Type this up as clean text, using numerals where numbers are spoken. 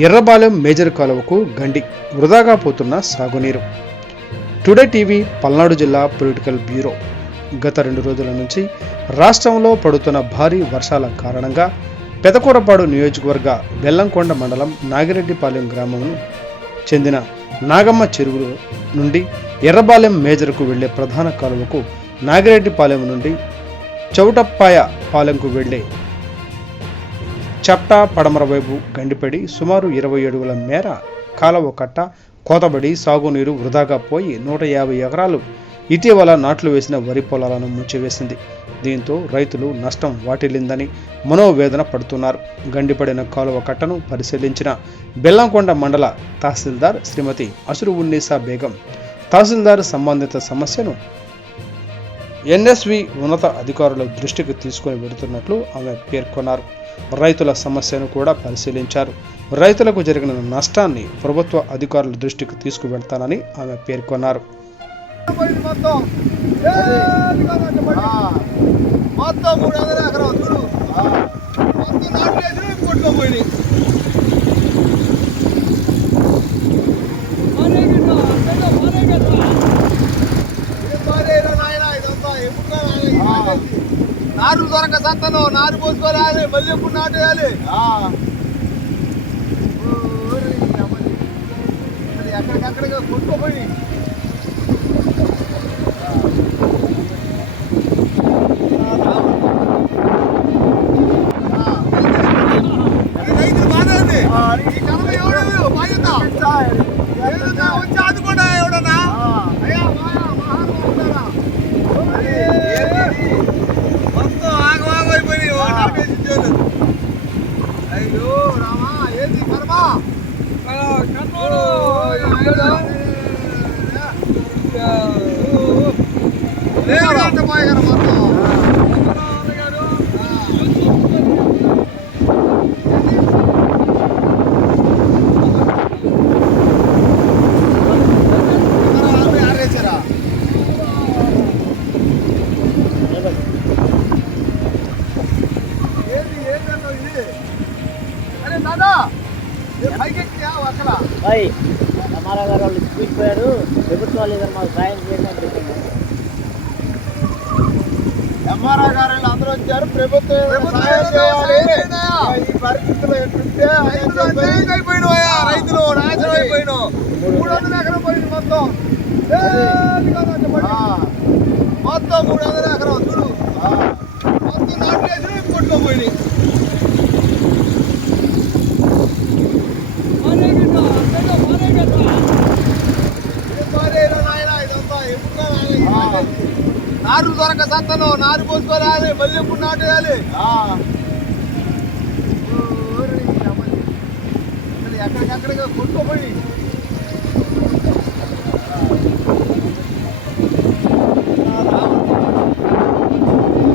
Errabalem major కాలువకు గండి, వృధాగా పోతున్న సాగునీరు. టుడే టీవీ పల్నాడు జిల్లా పొలిటికల్ బ్యూరో. గత 2 రోజుల నుంచి రాష్ట్రంలో పడుతున్న భారీ వర్షాల కారణంగా పెదకూరపాడు నియోజకవర్గ బెల్లంకొండ మండలం నాగిరెడ్డిపాలెం గ్రామం చెందిన నాగమ్మ చెరువు నుండి ఎర్రబాలెం మేజర్కు వెళ్లే ప్రధాన కాలువకు నాగిరెడ్డిపాలెం నుండి చౌటప్పాయ పాలెంకు వెళ్లే చప్టా పడమర వైపు గండిపడి సుమారు 20 అడుగుల మేర కాలువ కట్ట కోతబడి సాగునీరు వృధాగా పోయి 150 ఎకరాలు ఇటీవల నాట్లు వేసిన వరి పొలాలను ముంచివేసింది. దీంతో రైతులు నష్టం వాటిల్లిందని మనోవేదన పడుతున్నారు. గండిపడిన కాలువ కట్టను పరిశీలించిన బెల్లంకొండ మండల తహసీల్దార్ శ్రీమతి అసురు ఉన్నీసా బేగం తహసీల్దార్ సంబంధిత సమస్యను ఎన్ఎస్వి ఉన్నత అధికారుల దృష్టికి తీసుకుని వెళుతున్నట్లు ఆమె పేర్కొన్నారు. రైతుల సమస్యను కూడా పరిశీలించారు. రైతులకు జరిగిన నష్టాన్ని ప్రభుత్వ అధికారుల దృష్టికి తీసుకువెళ్తానని ఆమె పేర్కొన్నారు. నారు దొరక సత్తను నారు పోసుకోవాలి, మళ్ళీ ఎప్పుడు నాటు వేయాలి. ఎక్కడికక్కడికి కొట్టుకోపోయి రైతులు బాధండి. ఈ కలవ ఎవడు బాధ్యత వచ్చి ఆదుకోండి. ఎవడన్నా అయ్యా మహానుభావులారా, అయ్యో రామా ఏంది కర్మ పోయి కదా మొత్తం ఆరేసారా అమ్మారావు గారు వాళ్ళు స్పీడ్ పోయారు. ప్రభుత్వాలు ఏదైనా మాకు సాయం చేయడం చెప్పింది. ఎంఆర్ఆర్ గారు అందరూ వచ్చారు. ప్రభుత్వం ఈ పరిస్థితుల్లో ఎట్టుంటే అయిపోయినాయా రైతులు నాశనం అయిపోయినా. 300 ఎకరం పోయింది మొత్తం. మొత్తం 300 ఎకరం చూడు. మొత్తం నాటు వేసి కొట్టుకోపోయింది. నారు దొరక సత్తను నారు పోసుకోవాలి, మళ్ళీ ఎప్పుడు నాటు వేయాలి. ఎక్కడికక్కడికి కొట్టుకోపోయి